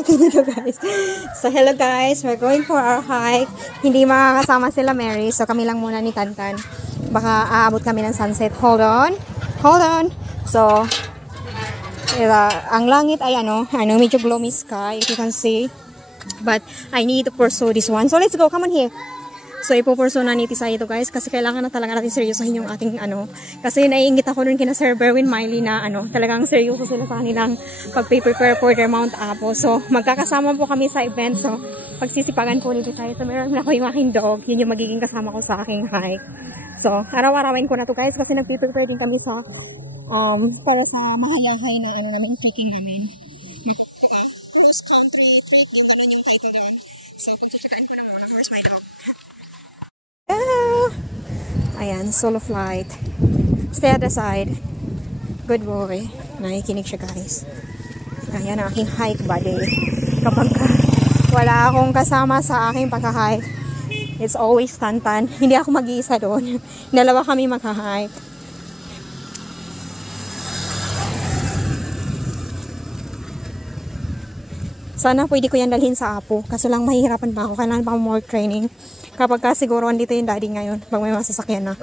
Dito guys. So hello guys, we're going for our hike. Hindi makakasama sila Mary, so kami lang muna ni Tantan. Baka aabot kami ng sunset. Hold on. So ang langit ay medyo gloomy sky, if you can see. But I need to pursue this one. So let's go, come on here. So ipupurso na ni Tisay ito guys, kasi kailangan na talaga natin seryosohin yung ating kasi naiingit ako dun kina Sir Berwin Miley na talagang seryoso sila sa kanilang pag-prepare for their Mount Apo. So magkakasama po kami sa event, so pagsisipagan po ni Tisay. So meron na ako yung aking dog, yun yung magiging kasama ko sa aking hike. So araw-arawin ko na to guys, kasi nag-prepare din kami sa para sa mahalahay na trekking namin. Cross country trip din kami ng title. So pagtsatsagaan ko na muna, where's my dog? Ayan, solo flight. Stay at the side. Good boy. Nakikinig siya guys. Ayan ang aking hike buddy. Kapag wala akong kasama sa aking pagka-hike, it's always Tantan. Hindi ako mag-iisa doon. Dalawa kami magka-hike. Sana pwede ko yan dalhin sa Apo. Kaso lang mahihirapan pa ako. Kailangan pa more training. Kapag ka siguro andito yung daddy ngayon, pag may masasakyan na.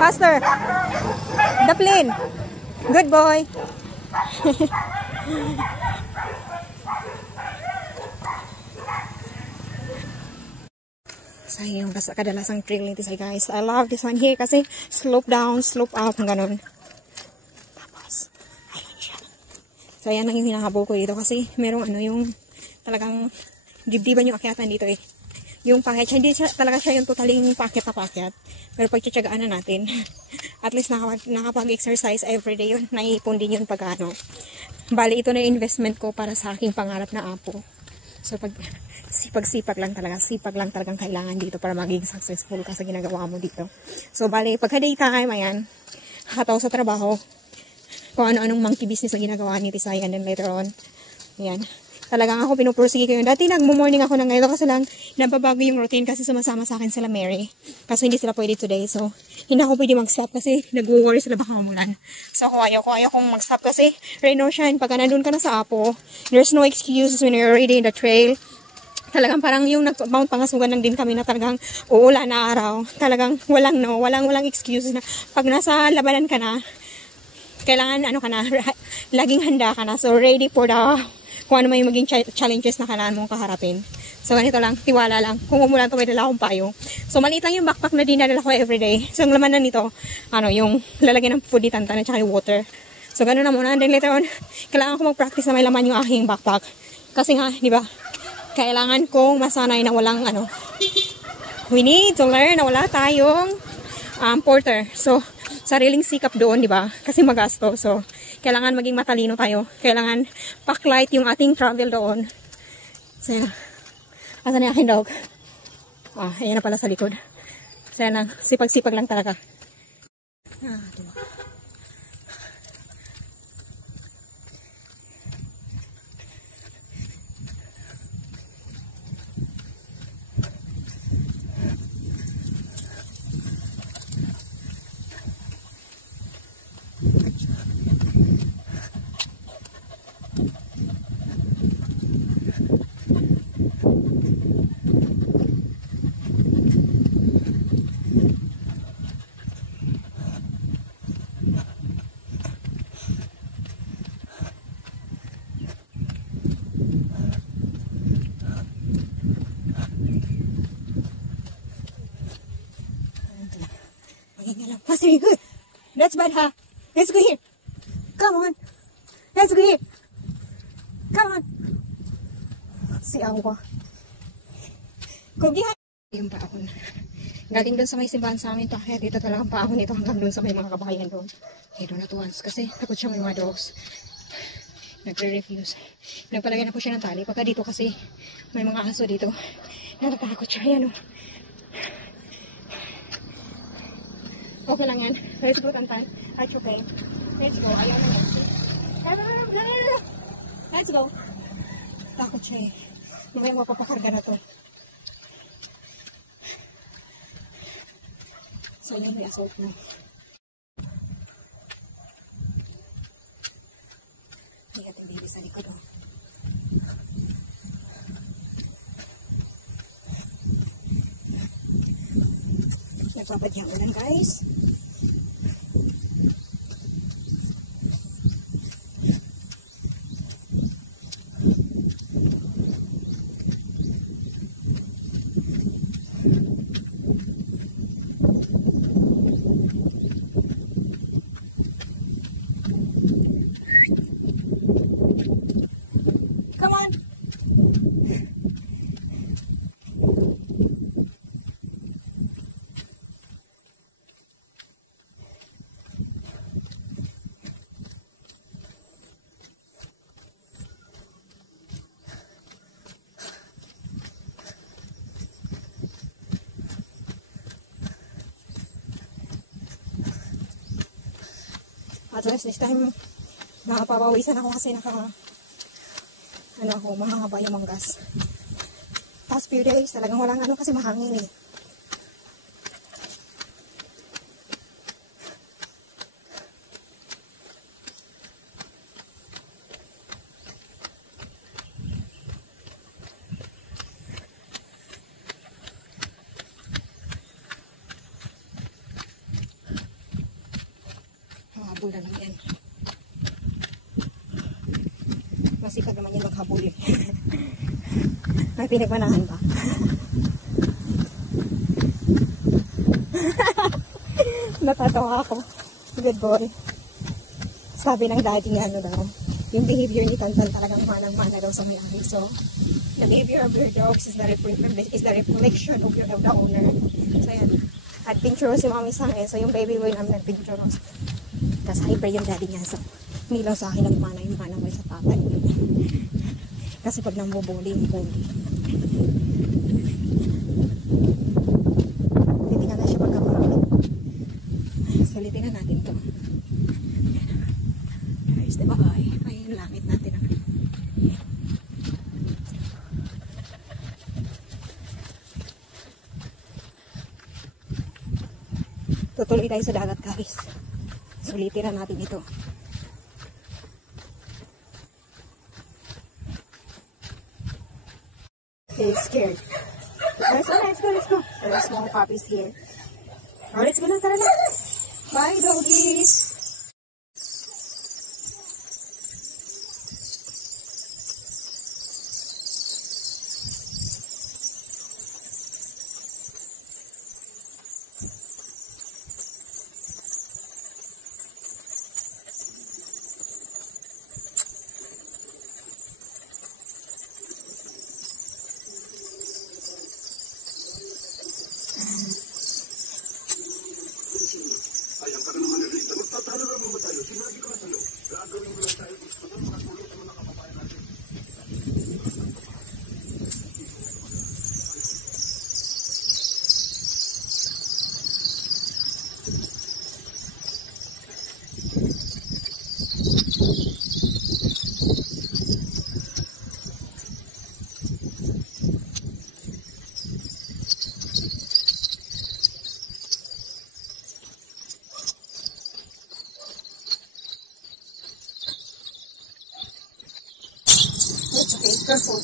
Master, the plane. Good boy. So, yung kadalasang trail nito sa guys. I love this one here kasi slope down, slope up, ganun. Tapos, ayun siya. So, ayan lang yung hinahabol ko dito kasi merong yung talagang dibdiban yung akyatan dito eh. Yung packet, hindi siya, talaga siya yung totaling packet na packet. Pero pagtsatsagaan na natin, at least nakapag-exercise everyday yun, naipon din yun pag Bali, ito na yung investment ko para sa aking pangarap na Apo. So, sipag lang talagang kailangan dito para maging successful ka sa ginagawa mo dito. So, bali, pagka daytime, ayan, hataw sa trabaho, kung ano-anong monkey business na ginagawa ni Tisay, and then later on, ayan, talagang ako pinupursige ko yun. Dati nagmo-morning ako ng ngayon kasi lang nababago yung routine kasi sumasama sa akin sila Mary. Kaso hindi sila pwede today. So, hindi ako pwede mag-stop kasi nag-worry sila baka mamulan. So, ayaw kong mag-stop kasi rain or shine, pagka nandun ka na sa Apo, there's no excuses when you're already in the trail. Talagang parang yung nag-Mount Pangasugan lang din kami na talagang uulan na araw. Talagang walang excuses na pag nasa labanan ka na, kailangan laging handa ka na. So, ready for kung ano may maging challenges na kailangan mong kaharapin. So, ganito lang, tiwala lang. Kung umulan to, may dala akong payong. So, maliit lang yung backpack na dinadala ko everyday. So, ang laman na nito, yung lalagyan ng food ni Tantan at saka yung water. So, gano'n na muna. And then later on, kailangan ko mag-practice na may laman yung aking backpack. Kasi nga, di ba, kailangan kong masanay na walang we need to learn na wala tayong porter. So, sariling sikap doon, di ba? Kasi magasto. So, kailangan maging matalino tayo. Kailangan packlight yung ating travel doon. So, yan. Asan na yung aking dog? Ayan na pala sa likod. So, yan lang. Sipag-sipag lang talaga. Diba? That's very good. That's bad, huh? Let's go here. Come on. Let's go here. Come on. Si Awa. Kugihan. Yung paahon. Galing doon sa may simbahan sa amin. Kaya dito talagang paahon ito hanggang doon sa may mga kabahayan doon. Eh, doon na to once. Kasi takot siya may mga dogs. Nagre-refuse. Nagpalagay na po siya ng tali. Pagka dito kasi may mga aso dito. Natatakot siya. Yan o. Okay lang yan. Let's go, Tantan. It's okay. Let's go. Ayaw na let's go. Takot siya eh. Mamaya mapapakarga na to. So yun, may assault na. May ating baby sa likod. Oh. Nagbabad yung ulan, guys. At least this time, nakapapawisan ako kasi mahangaba yung manggas. Past few days, talagang walang kasi mahangin eh. Habol na lang yan. Masipag naman yan maghabol eh. May pinagmanahan ba? Natatawa ako. Good boy. Sabi ng daddy niya daw, yung behavior ni Tantan talagang manang-mana daw sa may-ari. So, the behavior of your dogs is the reflection of the owner. So, yan. At picture si Mami sa akin. So, yung baby boy namin nag-picture. Tapos hyper yung daddy niya. So, hindi lang sa akin nagmana yung manang may sa tatay niya. Kasi pag nambubuli yung bully. Titingnan na siya pagkakaroon. Sulitin na natin ito. Guys, diba? Ay, yung langit natin. Tutuloy tayo sa dagat, guys. Sulitin na natin ito. They're scared. Let's go. There are small puppies here. Oh, let's go na, tara na. Bye, doggies. It's okay, careful.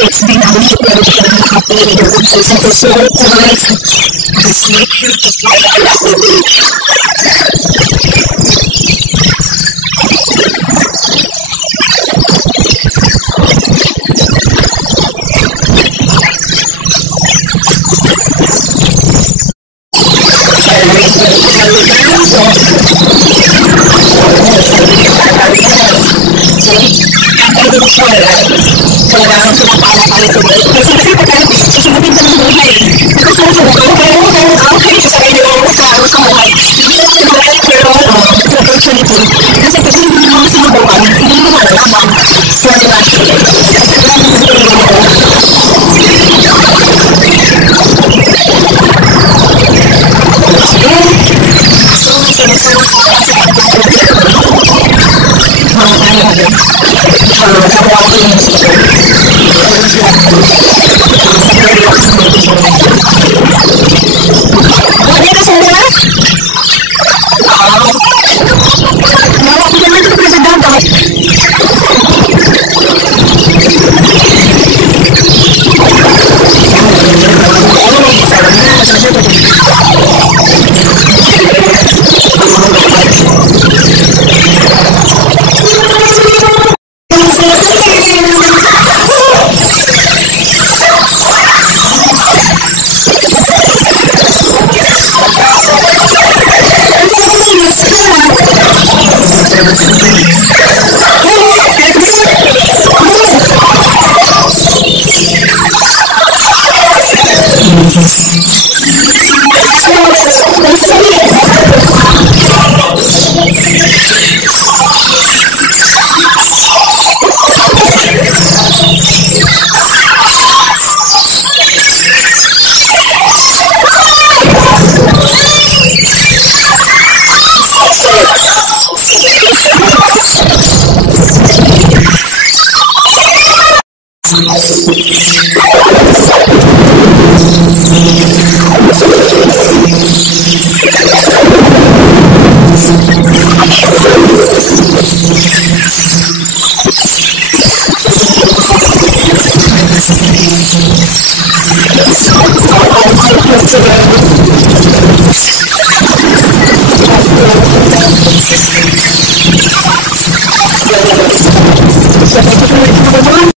It's been a week that we have completed the process of solar points. This week,